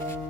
thank you